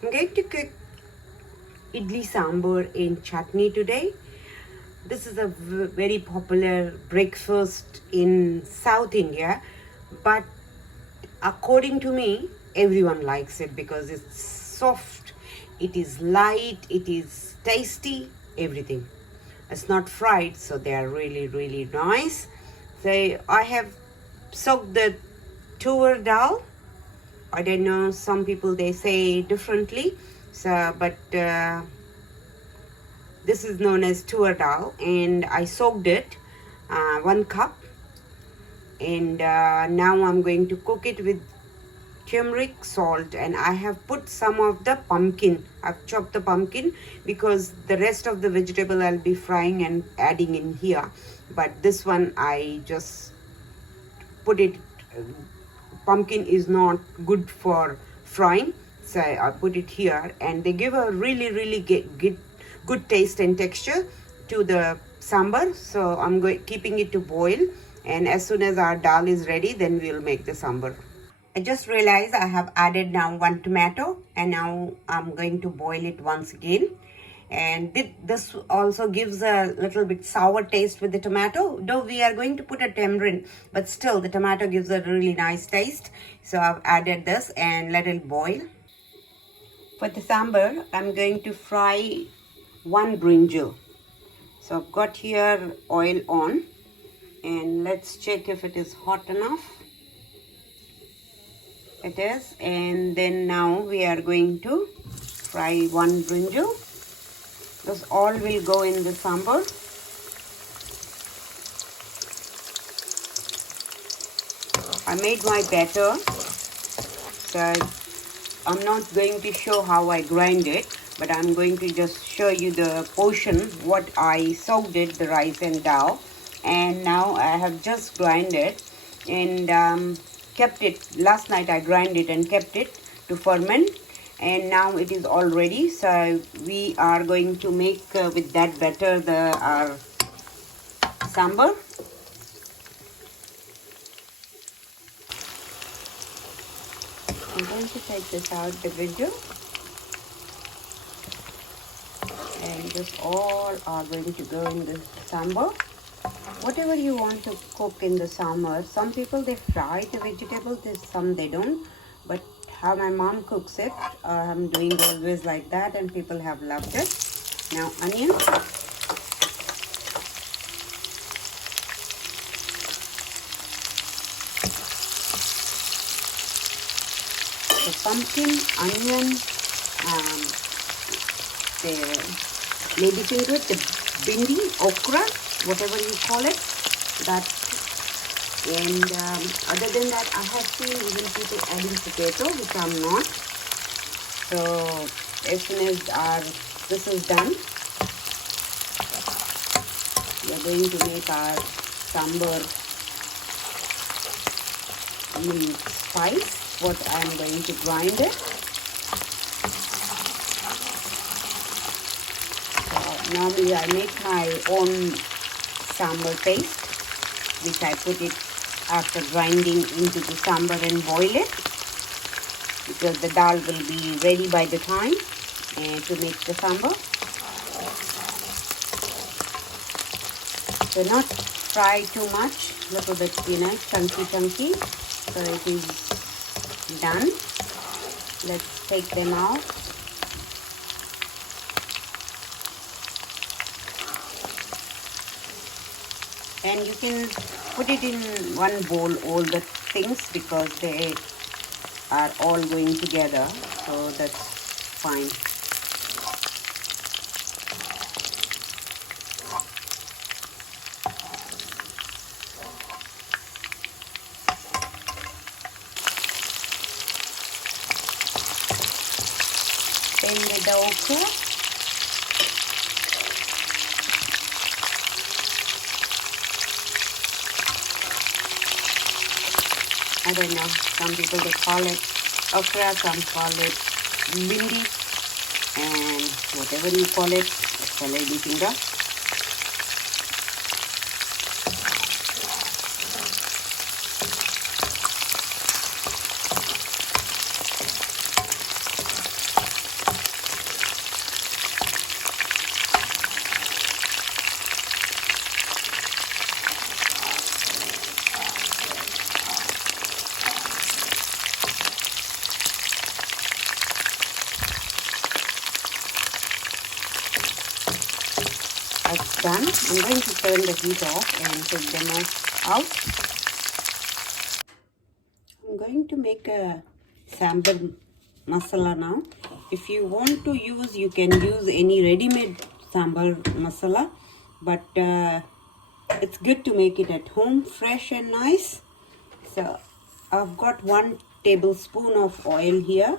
I'm going to cook Idlli Sambhar in chutney today. This is a very popular breakfast in South India, but according to me, everyone likes it because it's soft, it is light, it is tasty, everything. It's not fried, so they are really nice. So I have soaked the Tover dal. I don't know, some people they say differently. So, but this is known as Tover dal, and I soaked it 1 cup, and now I'm going to cook it with turmeric, salt, and I have put some of the pumpkin. I've chopped the pumpkin because the rest of the vegetable I'll be frying and adding in here, but this one I just put it. Pumpkin is not good for frying, so I put it here, and they give a really good taste and texture to the sambar. So I'm keeping it to boil, and as soon as our dal is ready, then we'll make the sambar. I just realized I have added now 1 tomato, and now I'm going to boil it once again. And this also gives a little bit sour taste with the tomato, though we are going to put a tamarind, but still the tomato gives a really nice taste. So I've added this and let it boil. For the sambar, I'm going to fry 1 brinjal. So I've got here oil on, and let's check if it is hot enough. It is. And then now we are going to fry 1 brinjal. This all will go in the sambar. I made my batter, so I'm not going to show how I grind it, but I'm going to just show you the portion what I soaked it, the rice and dal. And now I have just grind it and kept it. Last night I grind it and kept it to ferment, and now it is all ready. So we are going to make with that batter our sambar. I'm going to take this out the video, and this all are going to go in the sambar. Whatever you want to cook in the sambar, some people they fry the vegetables, some they don't, but how my mom cooks it, I'm doing always like that, and people have loved it. Now onion, the pumpkin, onion, the lady favorite, the bindi, okra, whatever you call it, that. And other than that, I have seen even people adding potato, which I'm not. So as soon as this is done, we are going to make our sambar spice. What I am going to grind it. So normally I make my own sambar paste, which I put it after grinding into the sambar and boil it, because the dal will be ready by the time to make the sambar. So not fry too much, little bit, chunky. So it is done. Let's take them out. And you can put it in one bowl, all the things, because they are all going together, so that's fine. Then with the okra, I don't know, some people they call it okra, some call it bindi, and whatever you call it, it's a lady finger. done. I'm going to turn the heat off and take them out. I'm going to make a sambar masala now. If you want to use, you can use any ready-made sambar masala, but it's good to make it at home, fresh and nice. So I've got 1 tablespoon of oil here,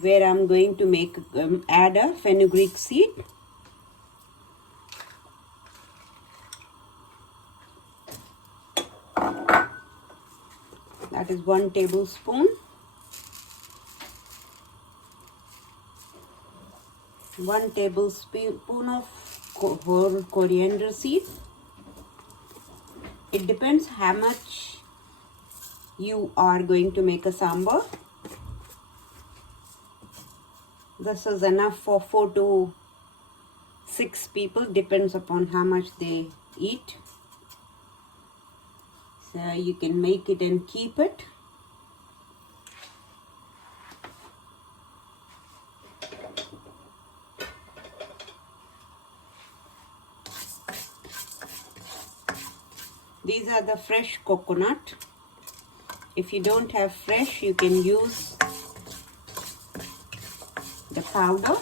where I'm going to make add a fenugreek seed. That is 1 tablespoon. 1 tablespoon of whole coriander seed. It depends how much you are going to make a sambar. This is enough for 4 to 6 people, depends upon how much they eat. So you can make it and keep it. These are the fresh coconut. If you don't have fresh, you can use the powder.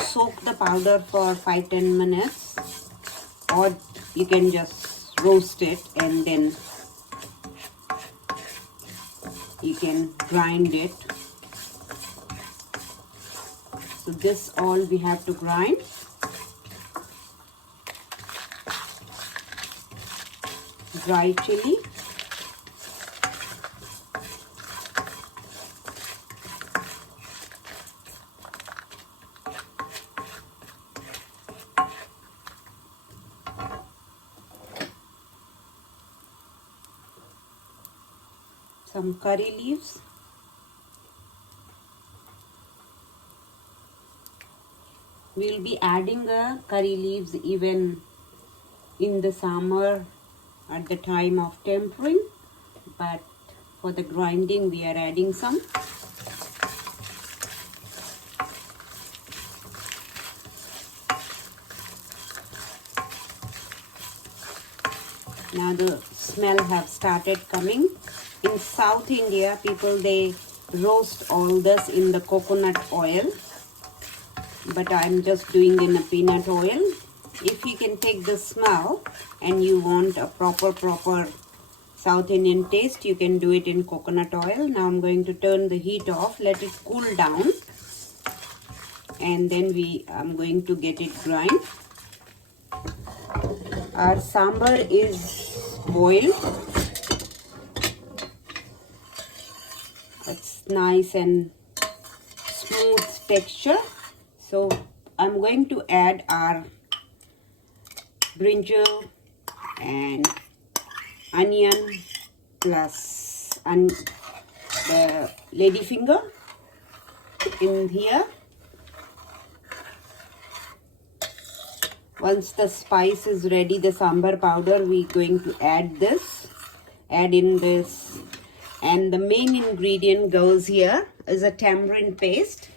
Soak the powder for 5-10 minutes, or you can just roast it and then you can grind it. So this all we have to grind. Dry chilli, some curry leaves, we'll be adding curry leaves even in the summer at the time of tempering, but for the grinding we are adding some. Now the smell have started coming. In South India, people, they roast all this in the coconut oil, but I'm just doing in a peanut oil. If you can take the smell and you want a proper South Indian taste, you can do it in coconut oil. Now I'm going to turn the heat off, let it cool down, and then I'm going to get it grind. Our sambar is boiled. It's nice and smooth texture. So I'm going to add our brinjal and onion plus the ladyfinger in here. Once the spice is ready, the sambar powder, we're going to add in this, and the main ingredient goes here is a tamarind paste.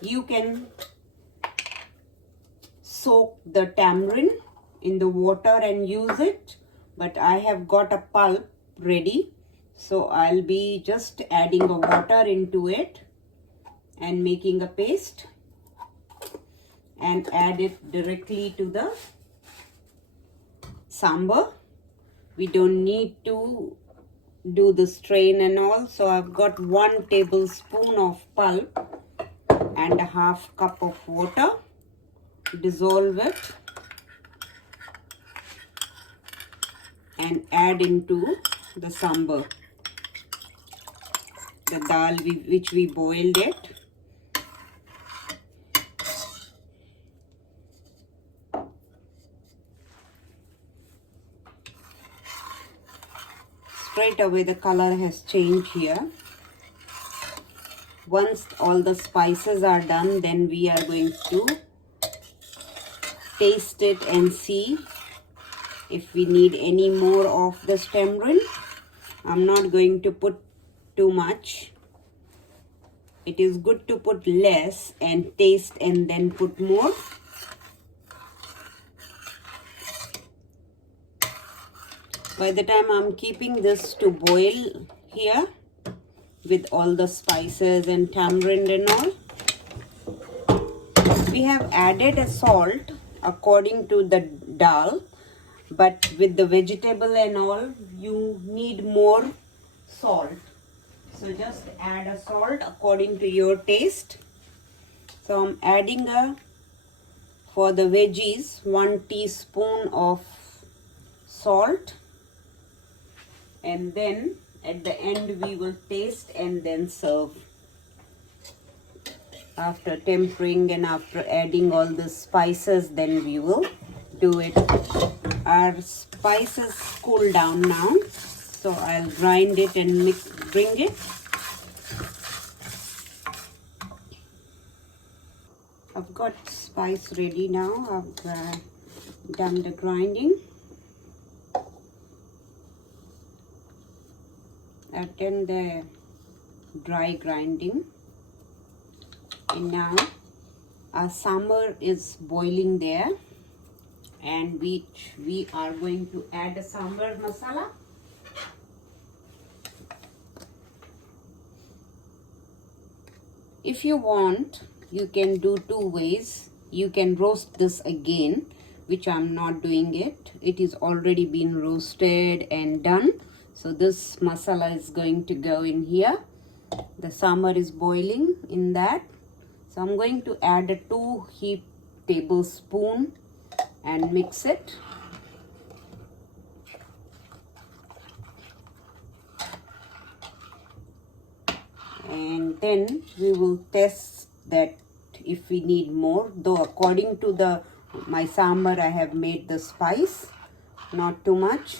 You can soak the tamarind in the water and use it, but I have got a pulp ready, so I'll be just adding the water into it and making a paste and add it directly to the sambar. We don't need to do the strain and all. So I've got 1 tablespoon of pulp and a half cup of water. Dissolve it and add into the sambar, the dal which we boiled it. Straight away the color has changed here. Once all the spices are done, then we are going to taste it and see if we need any more of this tamarind. I'm not going to put too much. It is good to put less and taste and then put more. By the time I'm keeping this to boil here with all the spices and tamarind and all, we have added a salt according to the dal, but with the vegetable and all, you need more salt. So just add a salt according to your taste. So I'm adding for the veggies 1 teaspoon of salt, and then at the end we will taste and then serve. After tempering and after adding all the spices, then we will do it. Our spices cool down now, so I'll grind it and bring it. I've got spice ready now. I've done the grinding. I've done the dry grinding, and now our sambar is boiling there, and we are going to add a sambar masala. If you want, you can do 2 ways. You can roast this again, which I'm not doing it. It is already been roasted and done. So this masala is going to go in here. The sambar is boiling in that. So I'm going to add a 2 heaped tablespoon and mix it. And then we will test that if we need more. Though according to my sambar, I have made the spice, not too much,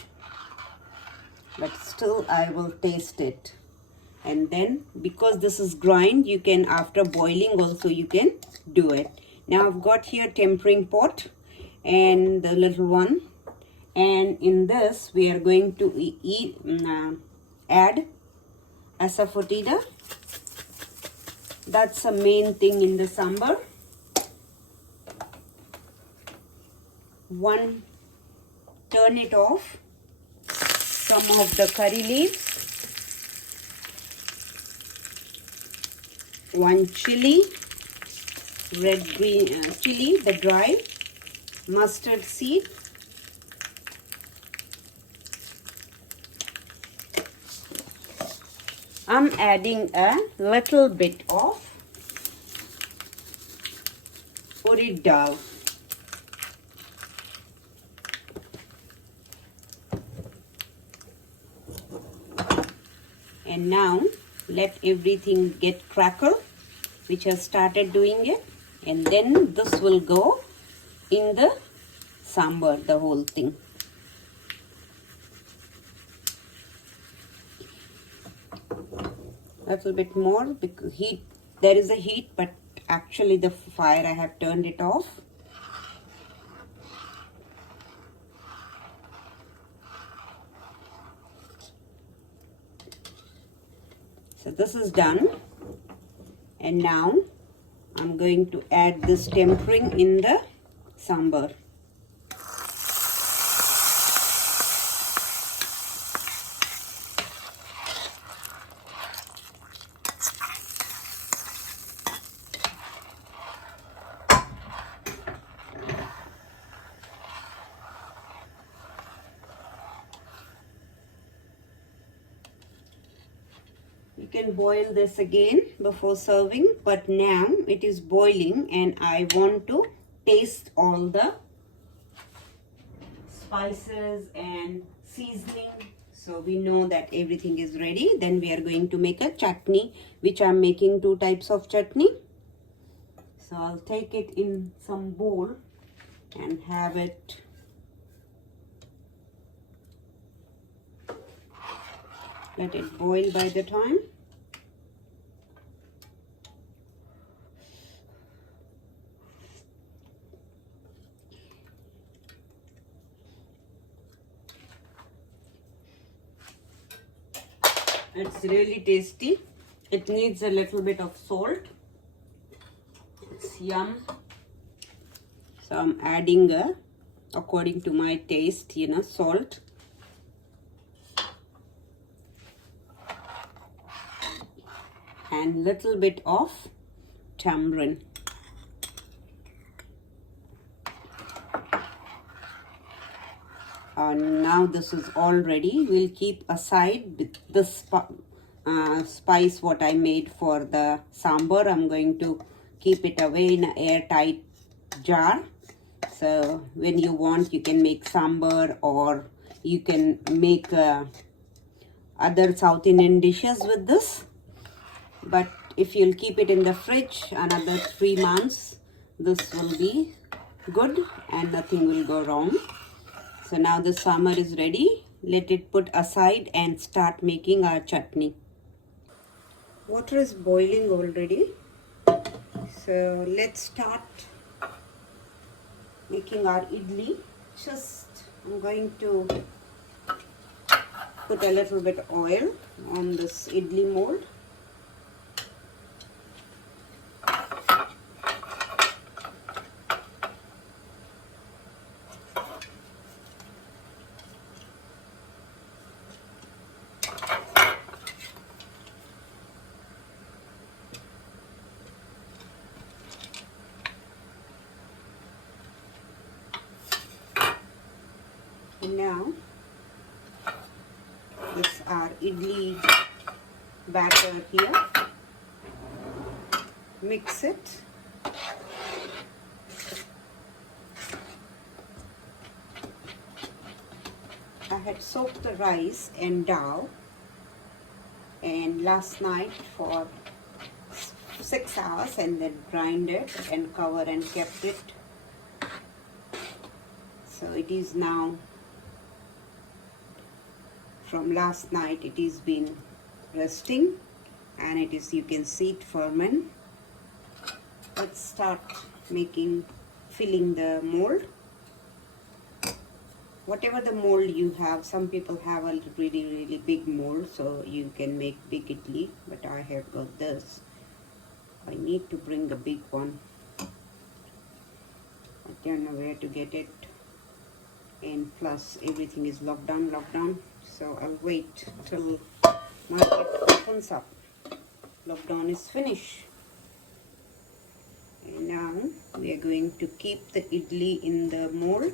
but still I will taste it. And then because this is grind, you can, after boiling also you can do it. Now I've got here tempering pot and the little one, and in this we are going to add Asafoetida. That's the main thing in the sambar. 1, turn it off, some of the curry leaves, 1 chilli, red green chilli, the dry, mustard seed, I'm adding a little bit of Urid dal. And now let everything get crackle, which has started doing it, and then this will go in the sambar, the whole thing. A little bit more because there is a heat, but actually the fire I have turned it off. So this is done, and now I'm going to add this tempering in the sambar. You can boil this again before serving, but now it is boiling and I want to taste all the spices and seasoning. So we know that everything is ready. Then we are going to make a chutney, which I'm making 2 types of chutney. So I'll take it in some bowl and have it. Let it boil by the time. It's really tasty. It needs a little bit of salt. It's yum. So I'm adding according to my taste, salt. and little bit of tamarind. Now this is all ready. We'll keep aside with this spice what I made for the sambar. I'm going to keep it away in an airtight jar. So when you want, you can make sambar, or you can make other South Indian dishes with this. But if you'll keep it in the fridge another 3 months, this will be good and nothing will go wrong. So now the sambar is ready. Let it put aside and start making our chutney. Water is boiling already. So let's start making our idli. I'm going to put a little bit oil on this idli mold. Now this our idli batter here. Mix it. I had soaked the rice and dal and last night for 6 hours and then grind it and cover and kept it. So it is now, from last night it is been resting and it is, you can see it ferment. Let's start filling the mold. Whatever the mold you have, some people have a really big mold, so you can make big idli, but I have got this. I need to bring a big one. I don't know where to get it, and plus everything is locked down, so I'll wait till market opens up. Lockdown is finished. And now we are going to keep the idli in the mold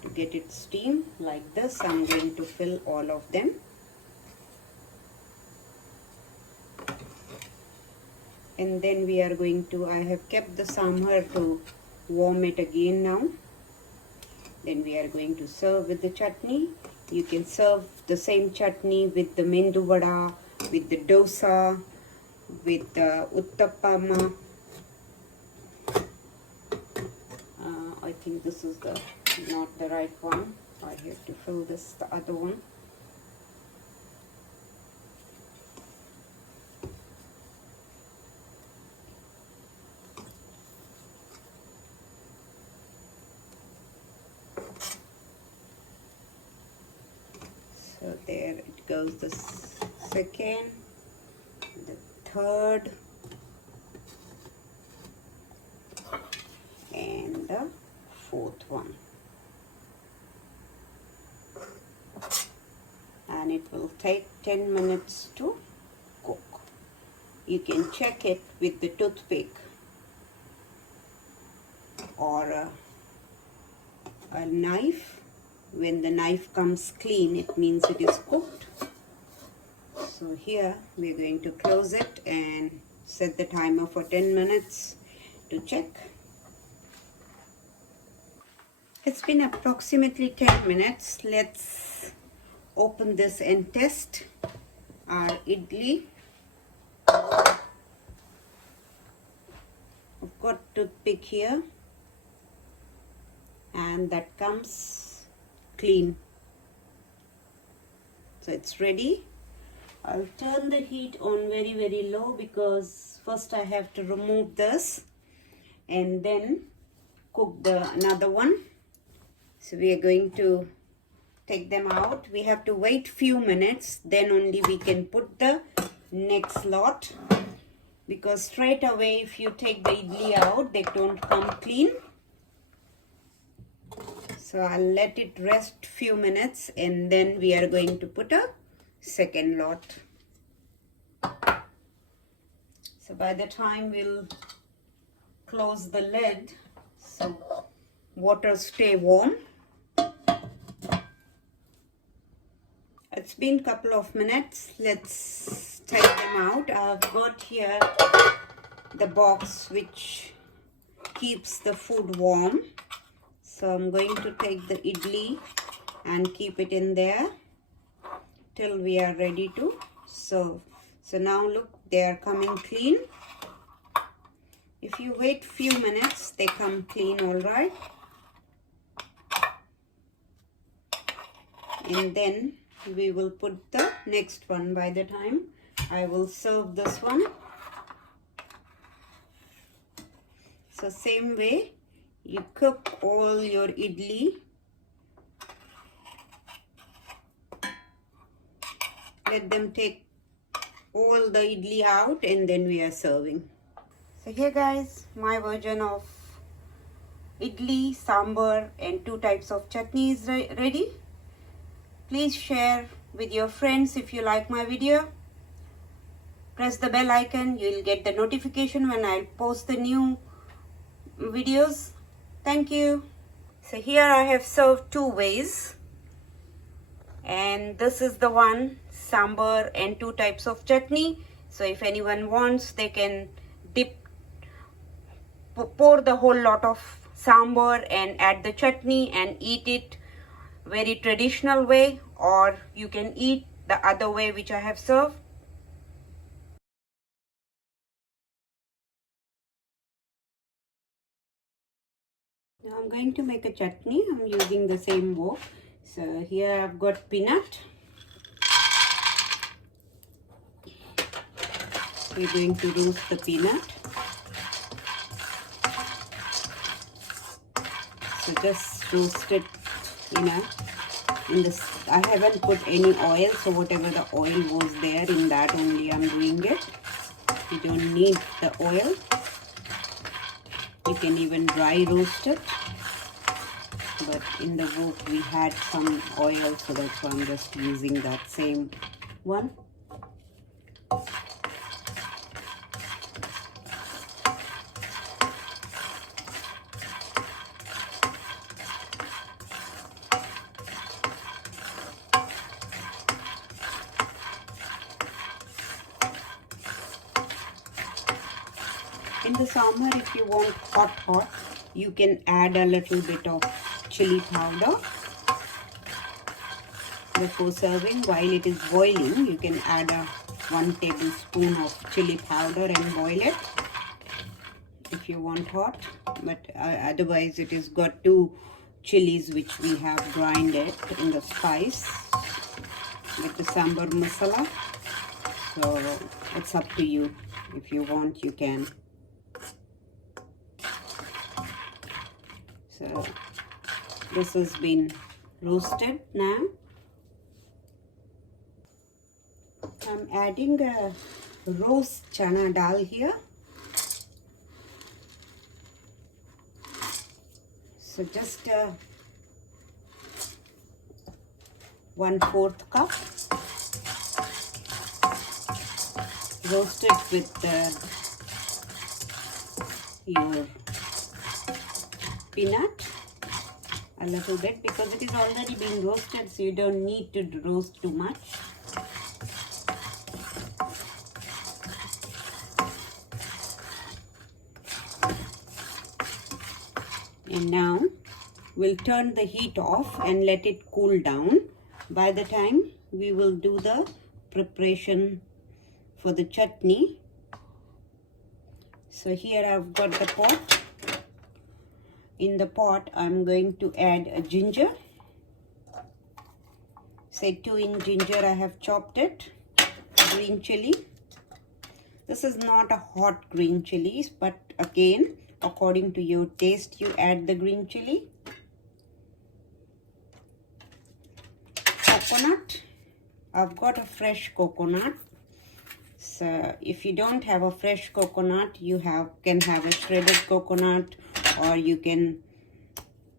to get it steam like this. I'm going to fill all of them. And then we are going to, I have kept the sambar to warm it again now. Then we are going to serve with the chutney. You can serve the same chutney with the mendu vada, with the dosa, with the uttapama. I think this is not the right one. I have to fill this, the other one. So there it goes, the second, the third, and the fourth one. And it will take 10 minutes to cook. You can check it with the toothpick or a knife. When the knife comes clean, it means it is cooked. So here we are going to close it and set the timer for 10 minutes to check. It's been approximately 10 minutes. Let's open this and test our idli. I've got toothpick here and that comes clean. So it's ready. I'll turn the heat on very low because first I have to remove this and then cook another one. So we are going to take them out. We have to wait few minutes, then only we can put the next lot, because straight away if you take the idli out, they don't come clean. So I'll let it rest few minutes and then we are going to put a second lot. by the time we'll close the lid so water stay warm. It's been a couple of minutes. Let's take them out. I've got here the box which keeps the food warm. So I'm going to take the idli and keep it in there till we are ready to serve. So now look, they are coming clean. If you wait few minutes, they come clean, all right. And then we will put the next one by the time I will serve this one. So same way you cook all your idli. Let them take all the idli out and then we are serving. So here guys, my version of idli, sambar and 2 types of chutney is ready. Please share with your friends if you like my video. Press the bell icon. You will get the notification when I post the new videos. Thank you. So here I have served 2 ways. And this is the one, sambar and 2 types of chutney. So if anyone wants, they can pour the whole lot of sambar and add the chutney and eat it very traditional way, or you can eat the other way which I have served. Now I'm going to make a chutney. I'm using the same wok. So here I've got peanut. We're going to roast the peanut. So just roast it, in this. I haven't put any oil, so whatever the oil was there, in that only I'm doing it. You don't need the oil. You can even dry roast it. But in the wok we had some oil, so that's why I'm just using that same one. In the sambar, if you want hot, you can add a little bit of chilli powder before serving. While it is boiling, you can add 1 tablespoon of chilli powder and boil it if you want hot. But otherwise, it is got 2 chilies which we have grinded in the spice with the sambar masala. So it's up to you. If you want, you can. So this has been roasted now. I'm adding the roast chana dal here. So just 1/4 cup. Roast it with your peanut a little bit, because it is already being roasted, so you don't need to roast too much. And now we'll turn the heat off and let it cool down. By the time we will do the preparation for the chutney. So here I've got the pot. In the pot, I'm going to add a ginger. Say 2-inch ginger, I have chopped it. Green chili. This is not a hot green chili, but again, according to your taste, you add the green chili. Coconut. I've got a fresh coconut. So if you don't have a fresh coconut, you can have a shredded coconut, or you can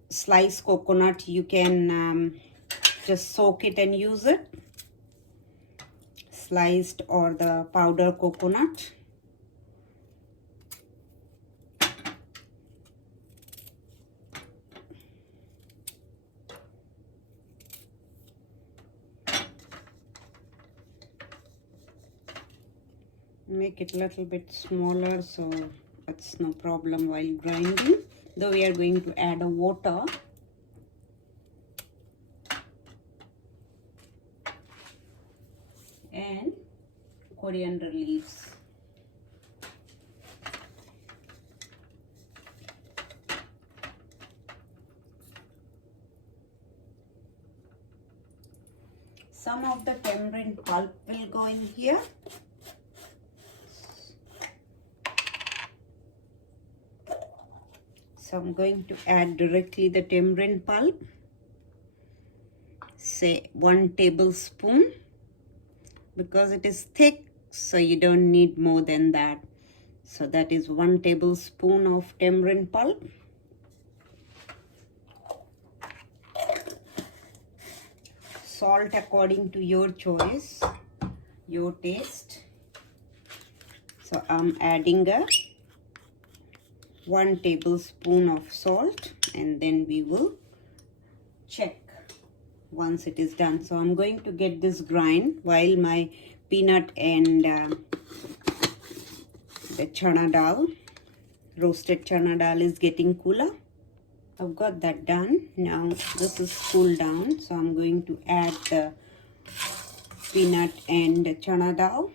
slice coconut. You can just soak it and use it, sliced or the powder coconut. make it a little bit smaller, so that's no problem while grinding. Though we are going to add a water. And coriander leaves. Some of the tamarind pulp will go in here. So I'm going to add directly the tamarind pulp. Say 1 tablespoon. Because it is thick, so you don't need more than that. So that is 1 tablespoon of tamarind pulp. Salt according to your choice, your taste. So I'm adding a 1 tablespoon of salt, and then we will check once it is done. So I'm going to get this grind while my peanut and the chana dal, roasted chana dal, is getting cooler. I've got that done. Now this is cooled down, so I'm going to add the peanut and the chana dal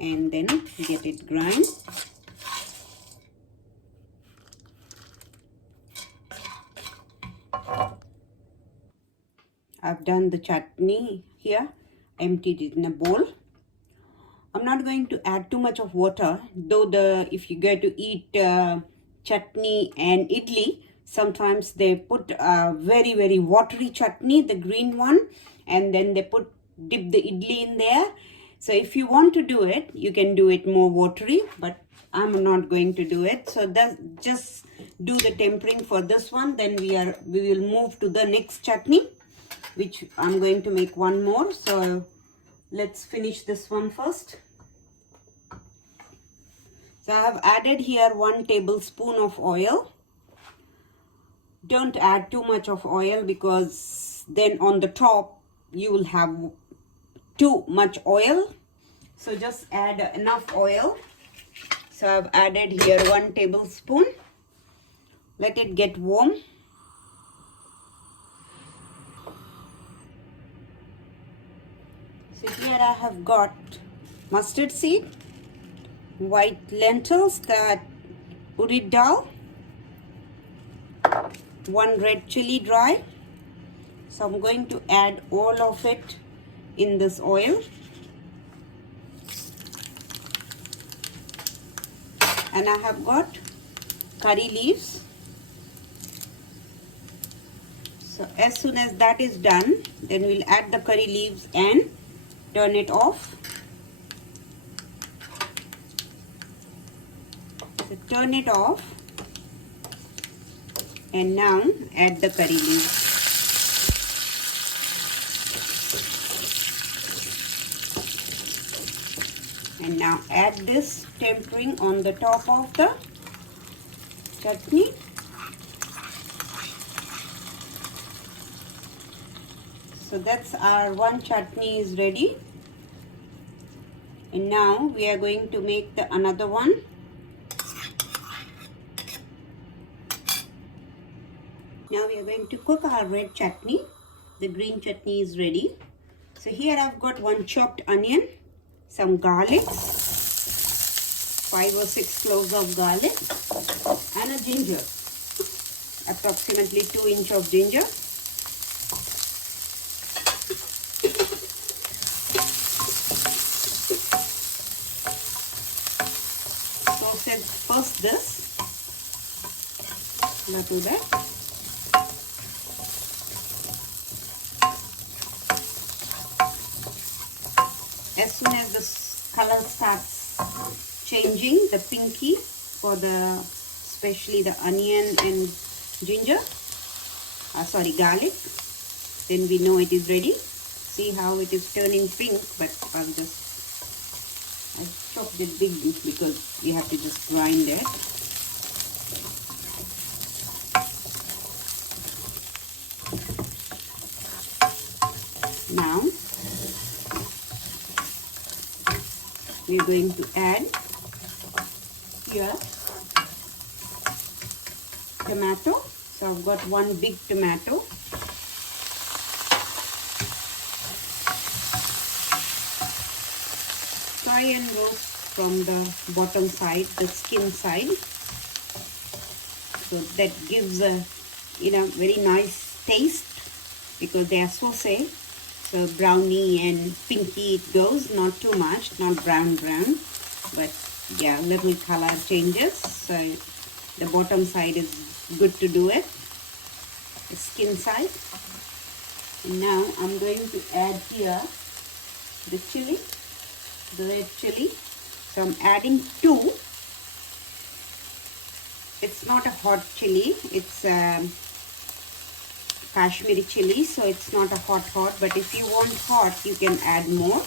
and then get it grind. I've done the chutney here, emptied it in a bowl. I'm not going to add too much of water, though if you get to eat chutney and idli, sometimes they put very, very watery chutney, the green one, and then they dip the idli in there. So if you want to do it, you can do it more watery, but I'm not going to do it. So just do the tempering for this one. Then we will move to the next chutney, which I'm going to make one more. So let's finish this one first. So I have added here 1 tablespoon of oil. Don't add too much of oil, because then on the top you will have too much oil. So just add enough oil. So I've added here 1 tablespoon. Let it get warm. So here I have got mustard seed, white lentils, that Urid dal, 1 red chilli dry. So I'm going to add all of it in this oil. And I have got curry leaves. So as soon as that is done, then we'll add the curry leaves and turn it off. So turn it off, and now add the curry leaves. And now add this tempering on the top of the chutney. So that's our one chutney is ready. And now we are going to make the another one. Now we are going to cook our red chutney. The green chutney is ready. So here I've got 1 chopped onion, some garlic, 5 or 6 cloves of garlic, and a ginger, approximately 2 inches of ginger. First this little bit. As soon as the color starts changing, the pinky for especially the onion and ginger, garlic, then we know it is ready. See how it is turning pink, but I chopped it big because you have to just grind it. Now we're going to add here tomato. So I've got one big tomato. Try and roast from the bottom side, the skin side. So that gives a very nice taste because they are saucy. So browny and pinky it goes, not too much, not brown, but yeah, little color changes. So the bottom side is good to do it, the skin side. And now I'm going to add here the chili, the red chili. So I'm adding 2. It's not a hot chili, it's Kashmiri chili, so it's not a hot, but if you want hot, you can add more.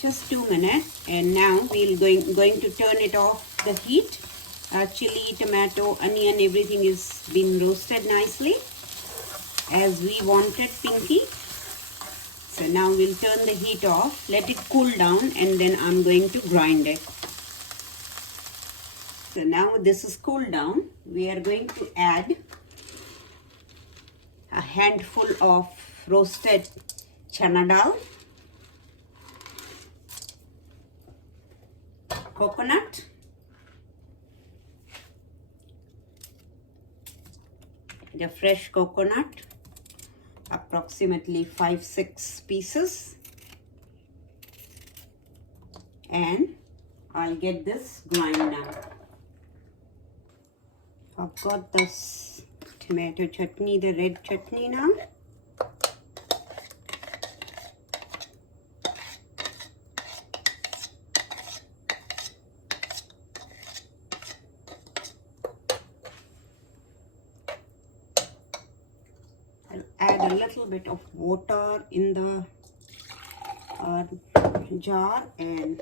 Just 2 minutes, and now we're going to turn it off the heat. Chili, tomato, onion, everything is been roasted nicely as we wanted, pinky. So now we'll turn the heat off, let it cool down, and then I'm going to grind it. So now this is cooled down. We are going to add a handful of roasted chana dal, coconut, the fresh coconut, approximately 5-6 pieces, and I'll get this grind now. I've got this tomato chutney, the red chutney now. I'll add a little bit of water in the jar and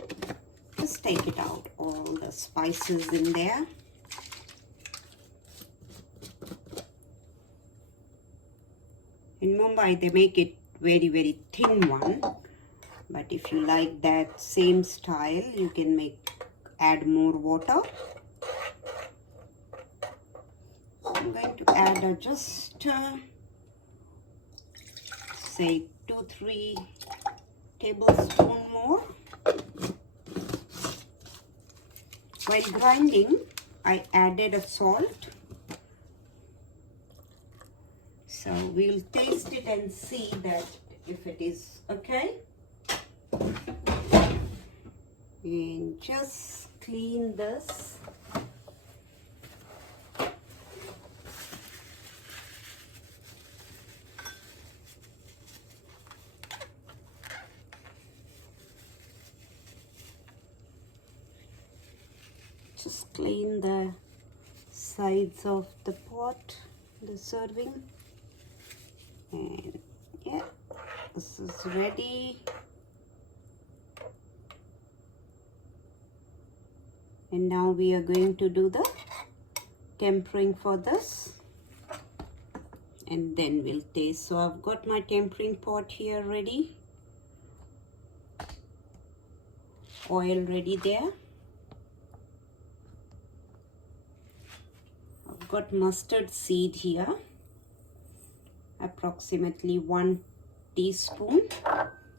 just take it out, all the spices in there. In Mumbai, they make it very thin one, but if you like that same style, you can add more water. I'm going to add just say 2-3 tablespoons more. While grinding, I added a salt. So we'll taste it and see that if it is okay. And just clean this. Just clean the sides of the pot, the serving. And yeah, this is ready. And now we are going to do the tempering for this, and then we'll taste. So I've got my tempering pot here ready, oil ready there. I've got mustard seed here, approximately 1 teaspoon.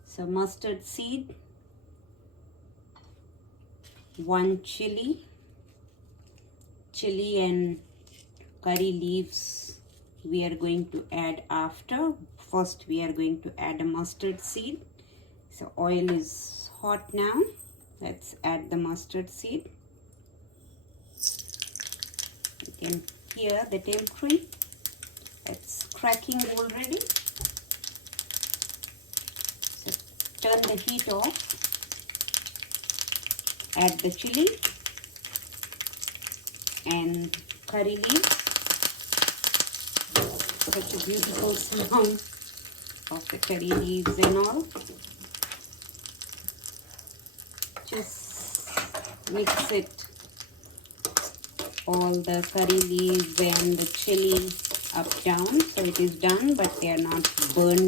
So mustard seed, 1 chili and curry leaves we are going to add after. First we are going to add a mustard seed. So oil is hot now. Let's add the mustard seed. You can hear the tempering. It's cracking already. So turn the heat off. Add the chili and curry leaves. Such a beautiful sound of the curry leaves and all. Just mix it, all the curry leaves and the chili up down, so it is done, but they are not burn.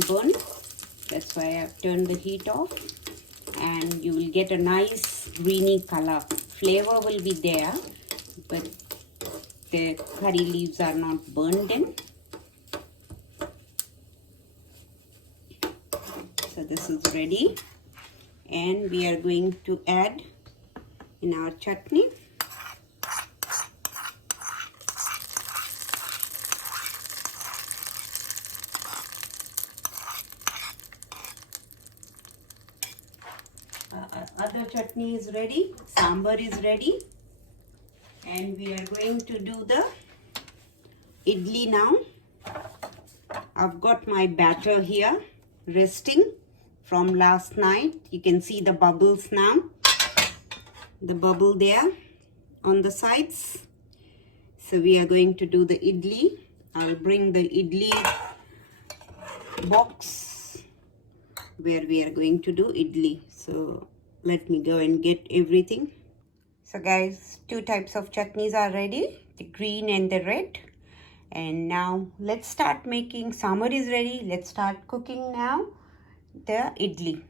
That's why I have turned the heat off, and you will get a nice greeny color. Flavor will be there, but the curry leaves are not burned in. So this is ready, and we are going to add in our chutney. Other chutney is ready, sambar is ready, and we are going to do the idli now. I've got my batter here resting from last night. You can see the bubbles now, the bubble there on the sides. So we are going to do the idli. I'll bring the idli box where we are going to do idli. So let me go and get everything. So guys, two types of chutneys are ready, the green and the red. And now let's start making. Sambar is ready. Let's start cooking now the idli.